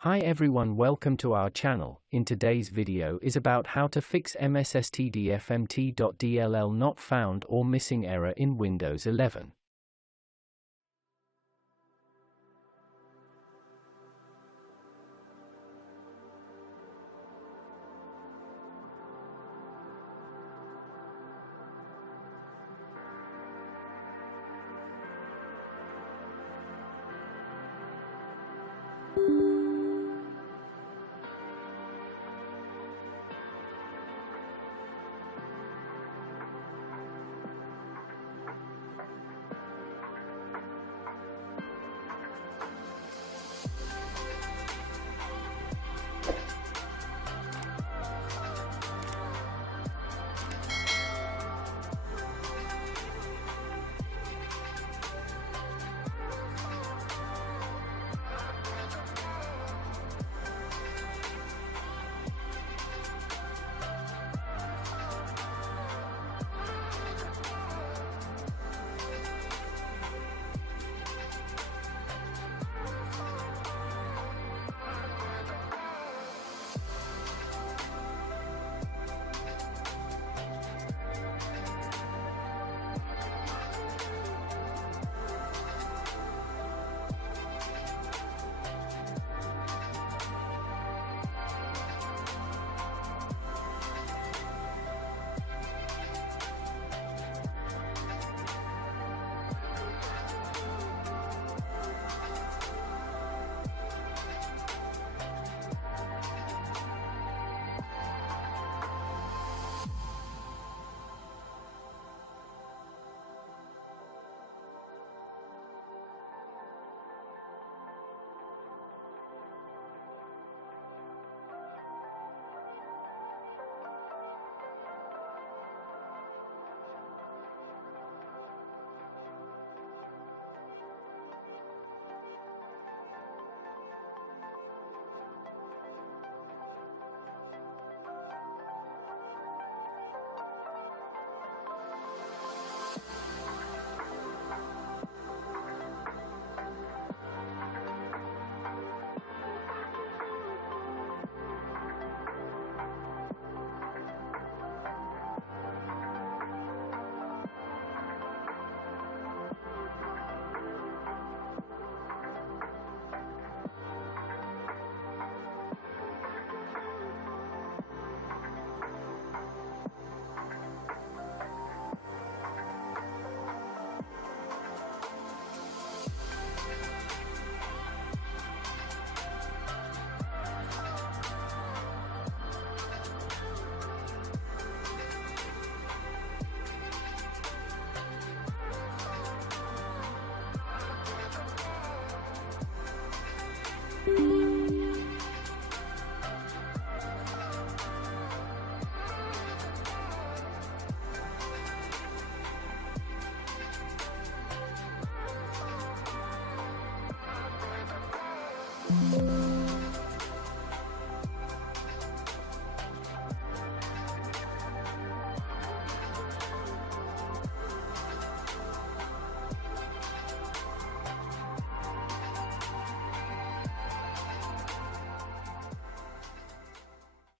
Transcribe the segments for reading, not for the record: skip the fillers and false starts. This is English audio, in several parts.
Hi everyone, welcome to our channel. In today's video is about how to fix msstdfmt.dll not found or missing error in Windows 11.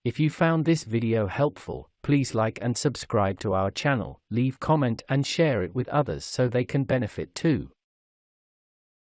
If you found this video helpful, please like and subscribe to our channel, leave comment and share it with others so they can benefit too.